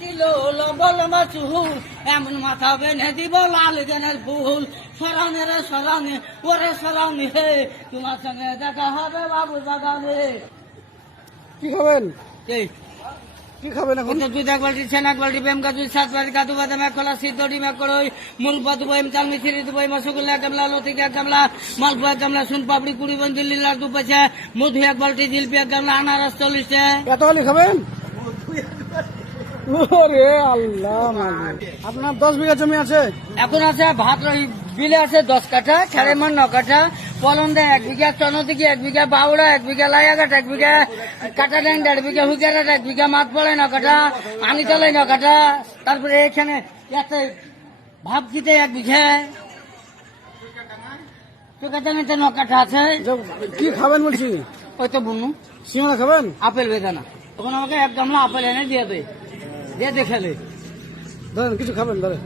Kilo লবল মাছুল এমন মাথা বেঁধে দিব লাল জনের ফুল সরানে রে সরানে ওরে সরানি হে তোমার সঙ্গে দেখা হবে বাবু বাগানে। কি খাবেন? এই কি খাবেন এখন? দুধ এক বালতি ছেন এক বালতি বেম কাজু সাত বালতি কাজু বাদাম এক খোলা সিদ্ধ ডিম এক করই মুলপা দুবই চাল মিছিরি দুবই মসগুল্লা এক গামলা লতিক এক গামলা মালপা এক গামলা সুন পাপড়ি 20 বন দিল্লি লাড্ডু 5 মধু এক বালতি জিলপি এক গামলা আনারস 40 এত হলি খাবেন? ওরে আল্লাহ মালিক। আপনার 10 বিঘা জমি আছে? এখন আছে ভাত বিলে আছে 10 কাঠা খেড়েমান 9 কাঠা পলন্দে 1 বিঘা চনদিকে 1 বিঘা বাউড়া 1 বিঘা লাইয়াঘাট 1 বিঘা কাটা ড্যাং 1.5 বিঘা হুইকারাট 1 বিঘা মাছ পড়ে 9 কাঠা আনিতলে 9 কাঠা তারপরে এখানে এতে ভাব দিতে 1 বিঘা চুকাটাঙ্গিতে 9 কাঠা আছে। কি খাবেন বলছি? ওই তো বুনু সিঙ্গাড়া খাবেন? আপেল বেদানা তখন আমাকে 1 গামলা আপেল এনে দিয়ে দে খেলে। ধরেন কিছু খাবেন ধরেন।